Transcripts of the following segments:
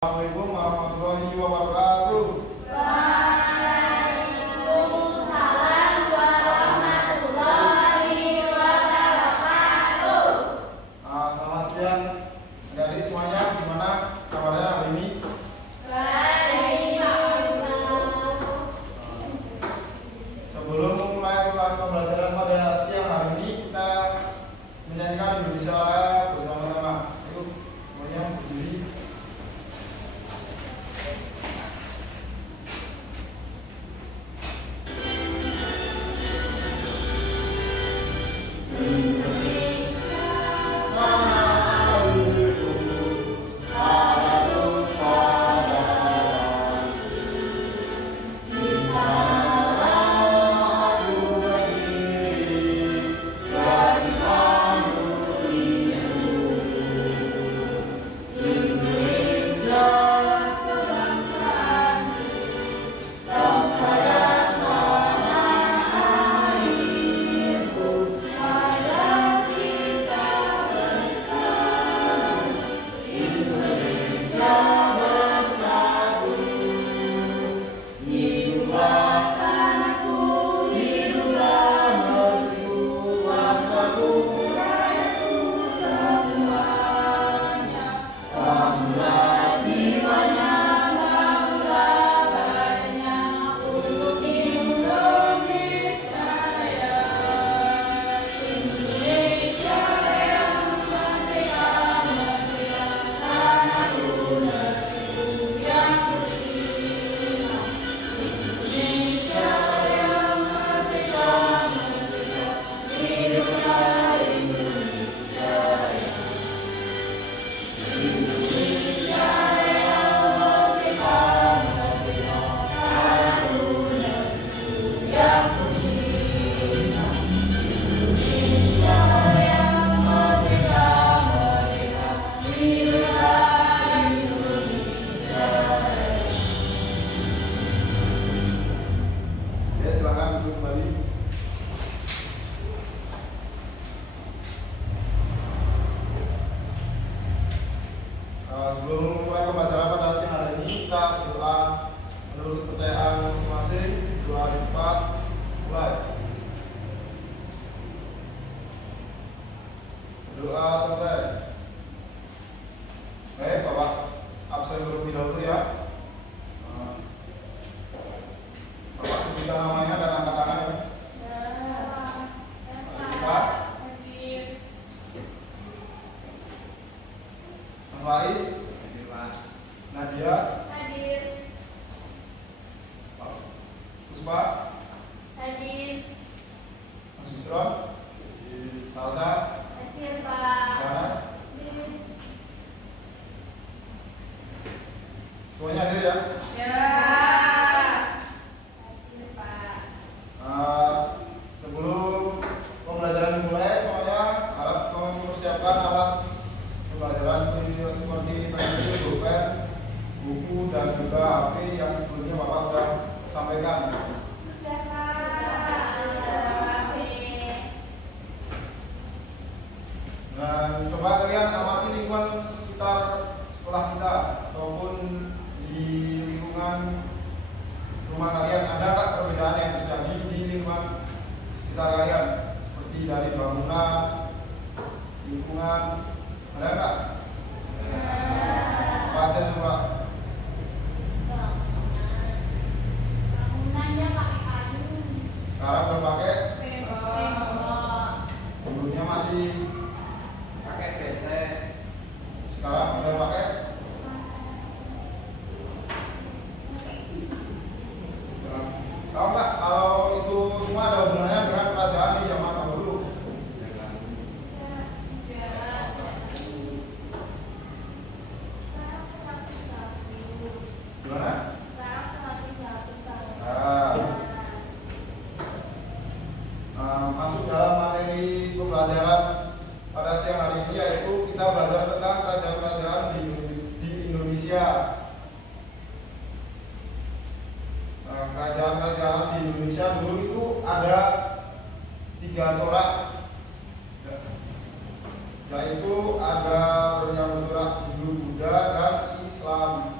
Assalamualaikum warahmatullahi wabarakatuh. Waalaikumsalam warahmatullahi wabarakatuh. Selamat siang adik-adik semuanya. Gimana kabarnya hari ini? Baik. Sebelum mulai pembelajaran pada siang hari ini, kita menyanyikan Indonesia Raya bersama-sama. Yuk, semuanya berdiri. Silakan duduk kembali. Sebelum mulai pembelajaran pada siang hari ini, kita doa menurut percayaan masing-masing. Doa lipat mulai. Doa selesai. Baik, Bapak absen terlebih dahulu ya. Bapak sebutkan namanya dan angkat tangan ya. Pak Faiz, Nadia, Hadir. Pak Puspa, Hadir. Mas Yusron, Salsa, Hadir, Pak. Ganas, Hadir. semuanya hadir ya. Hadir, Pak. Sebelum pembelajaran dimulai, semuanya harap mempersiapkan alat pembelajaran seperti pensil, pulpen, buku dan juga HP yang sebelumnya Bapak sudah sampaikan. Sudah, Pak. Dan coba kalian amati lingkungan sekitar sekolah kita ataupun di lingkungan rumah kalian. Ada nggak perbedaan yang terjadi di lingkungan sekitar kalian? Seperti dari bangunan, lingkungan, ada nggak? Apa aja coba? Bangunannya pakai kayu. Sekarang udah pakai, Tembok. dulunya masih, sekarang udah pakai. Tahu nggak kalau itu semua ada hubungannya dengan kerajaan di zaman dahulu? Gimana? Masuk dalam materi pembelajaran pada siang hari ini, yaitu kita belajar tentang kerajaan-kerajaan di Indonesia. Kerajaan-kerajaan di Indonesia dulu itu ada 3 corak, yaitu ada yang bergerak Hindu, Buddha, dan Islam.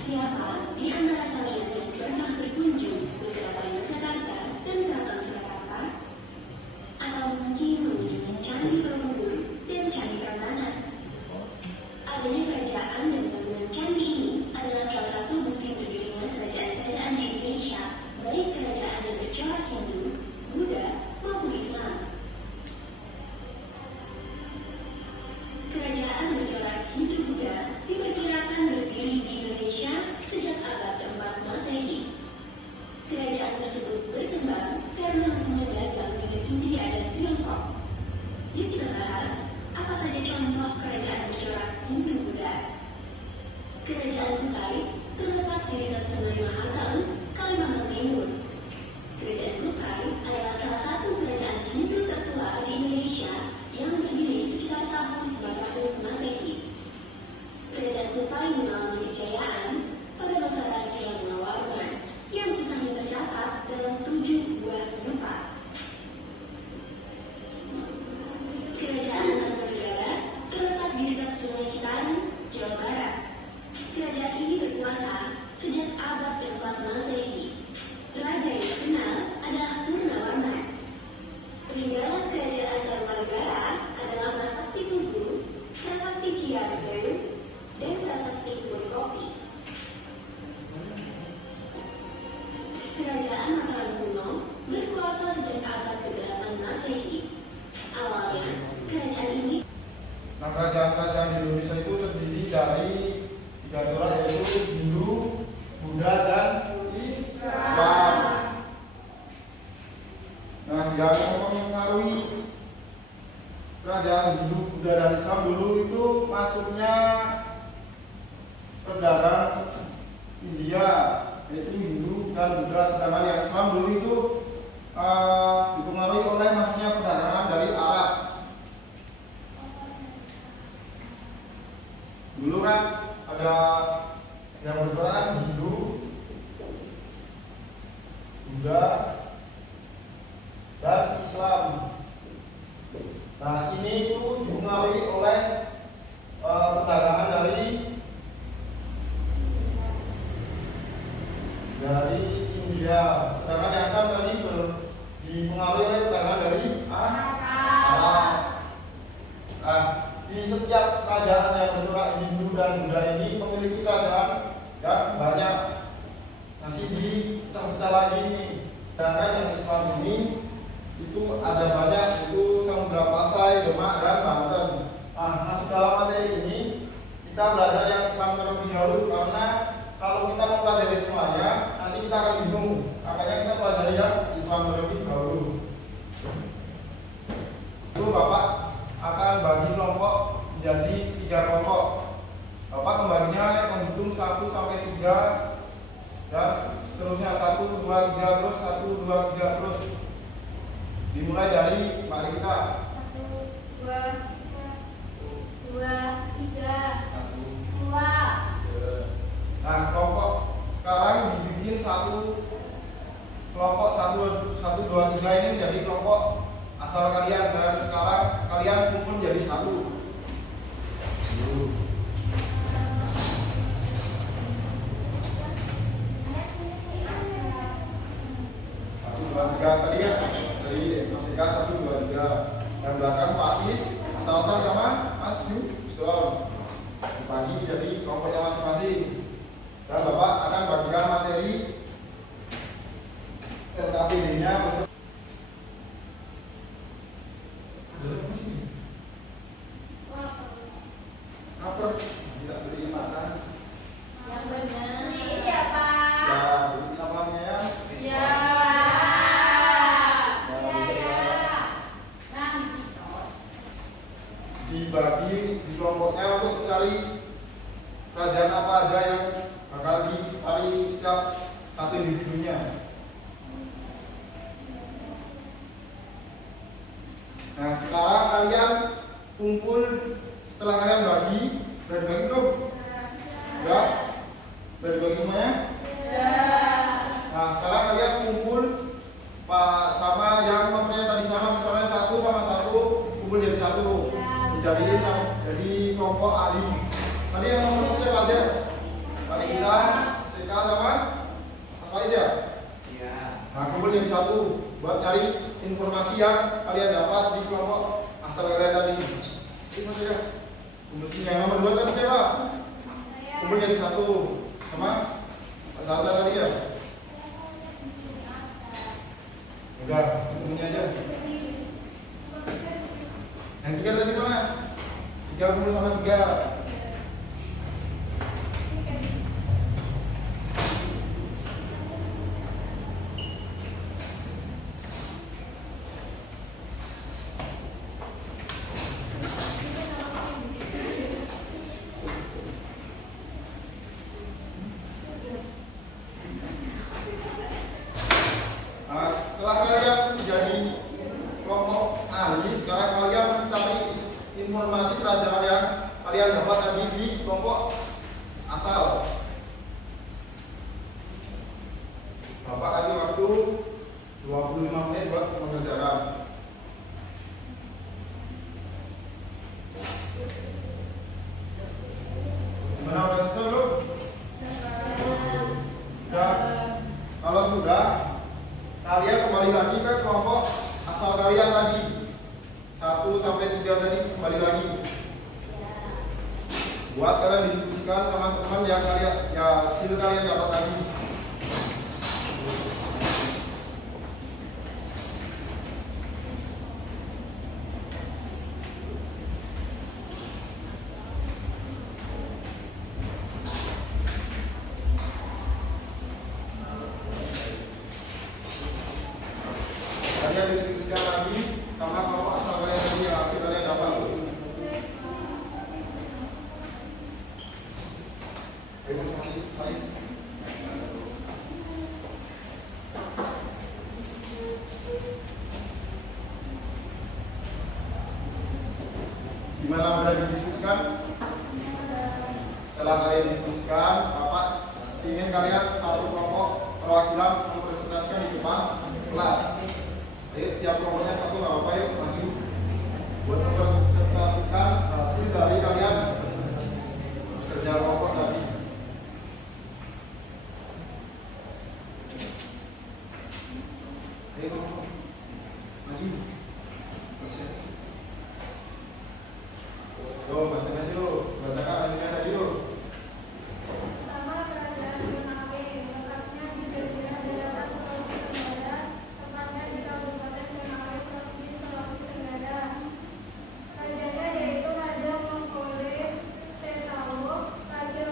Siapa di antara kalian yang pernah berkunjung ke Keraton Yogyakarta dan Keraton Surakarta? Atau mungkin mengunjungi Candi Borobudur dan Candi Prambanan? Adanya kerajaan dan bangunan candi ini adalah salah satu bukti berdirinya kerajaan-kerajaan di Indonesia, baik kerajaan yang bercorak Hindu, Buddha, maupun Islam. Kerajaan bercorak Hindu-Buddha diperkirakan berdiri di Indonesia sejak abad ke-4 Masehi. Kerajaan tersebut berkembang karena hubungan dagang dengan India dan Tiongkok. Yuk kita bahas apa saja contoh kerajaan bercorak Hindu-Buddha. Kerajaan Kutai terletak di dekat Sungai Mahakam, Kalimantan Timur. Kerajaan Kutai adalah salah satu kerajaan Hindu tertua di Indonesia yang berdiri sekitar tahun 400 Masehi. Kerajaan Kutai mengalami kejayaan pada masa Raja Mulawarman yang kisahnya tercatat dalam 7 buah penupa. Kerajaan Mangkunegaran terletak di dekat Sungai Citarum, Jawa Barat. Kerajaan ini berkuasa sejak abad ke-4 Masehi. Raja yang terkenal adalah Purnawarman. Peninggalan kerajaan Tarumanegara adalah Prasasti Tugu, Prasasti Cianjur, dan Prasasti Purwokopi. Kerajaan Mataram kuno berkuasa sejak abad ke-8 Masehi. Awalnya, kerajaan ini Nah, kerajaan-kerajaan di Indonesia itu terdiri dari 3 corak, yaitu Hindu, Buddha, dan Islam. Nah, yang mempengaruhi kerajaan Hindu, Buddha, dan Islam dulu itu masuknya pedagang India, yaitu Hindu dan Buddha. Sedangkan yang Islam dulu itu dipengaruhi oleh masuknya perdagangan dari Arab. Dulu kan ada yang berperan Hindu, Buddha, dan Islam. Nah, ini itu dipengaruhi oleh perdagangan dari India. Sedangkan yang Islam tadi dipengaruhi oleh perdagangan dari Arab. Nah, di setiap kerajaan yang bercorak Hindu dan Buddha ini memiliki kerajaan yang banyak, masih dipecah-pecah lagi ini. Sedangkan yang Islam ini itu ada banyak, itu Samudra Pasai, Demak, dan Banten. Nah, masuk dalam materi ini kita belajar yang Islam terlebih dahulu, karena kalau kita mempelajari semuanya nanti kita akan bingung. Makanya kita pelajari yang Islam terlebih dahulu. Itu Bapak akan bagi kelompok menjadi 3 kelompok. Bapak membaginya menghitung 1 sampai 3 dan seterusnya 1, 2, 3 terus 1, 2, 3 terus. Dimulai dari mari kita 1, 2, 3, 2. Nah, kelompok sekarang dibikin kelompok 1, 2, 3 ini menjadi kelompok asal kalian, dan sekarang kalian kumpul jadi 1. 1, 2, 3 tadi ya, dari Mas Eka 1, 2, 3. Yang belakang Pak Is, asal-asal sama Mas Yusuf. Dibagi jadi kelompoknya masing-masing. Dan Bapak akan bagikan materi LKPD-nya beserta apa? Tidak beli makan. Yang benar. Iya, Pak. Ya, ini namanya ya. Iya. Dibagi di kelompoknya untuk mencari kerajaan apa aja yang bakal dicari setiap satu individunya. Nah, sekarang kalian kumpul. Setelah kalian bagi, udah dibagi belum? Ya? Udah dibagi semuanya? Nah, sekarang kalian kumpul sama yang nomornya tadi sama, misalnya 1 sama 1 kumpul jadi 1, dijadiin jadi kelompok ahli. Tadi yang nomor siapa aja? Tadi kita Eka sama Mas Faiz ya? Iya. Nah, kumpul jadi satu buat cari informasi yang kalian dapat di kelompok asal kalian tadi. Ini Mas ya. Kumpul sini yang nomor 2 tadi siapa? Kumpul jadi satu sama Mas Salsa tadi ya? Enggak, ini aja. Yang 3 tadi mana? 3 kumpul sama 3. Nah, setelah kalian jadi kelompok ahli, sekarang kalian mencari informasi kerajaan yang kalian dapat tadi di kelompok asal. Bapak kasih waktu 25 menit buat mengerjakan. Gimana, udah selesai belum? Sudah. Kalau sudah, kalian kembali lagi ke kelompok asal kalian tadi 1 sampai 3 tadi, kembali lagi buat kalian diskusikan sama teman yang kalian skill kalian dapat tadi. Kalian diskusikan lagi sama kelompok asal kalian tadi yang hasil kalian dapat. Terima kasih, Faiz. Gimana, udah didiskusikan? Setelah kalian diskusikan, Bapak ingin kalian satu kelompok perwakilan mempresentasikan di depan kelas. Jadi tiap kelompoknya satu, nggak apa-apa, yuk maju buat mempresentasikan hasil dari kalian kerja kelompok tadi. Ayo maju, bahasa aja yuk, bacakan hasilnya tadi yuk. Pertama, kerajaan Konawe, letaknya di Jazirah Daratan Sulawesi Tenggara, tepatnya di Kabupaten Konawe, Provinsi Sulawesi Tenggara. Rajanya yaitu Raja Mongkole Tetawo, Raja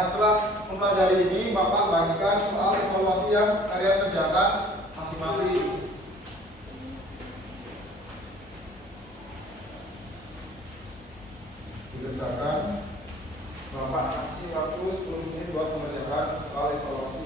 Nah, setelah mempelajari ini, Bapak bagikan soal evaluasi yang kalian kerjakan masing-masing. Dikerjakan, Bapak kasih waktu 10 menit buat mengerjakan soal evaluasi.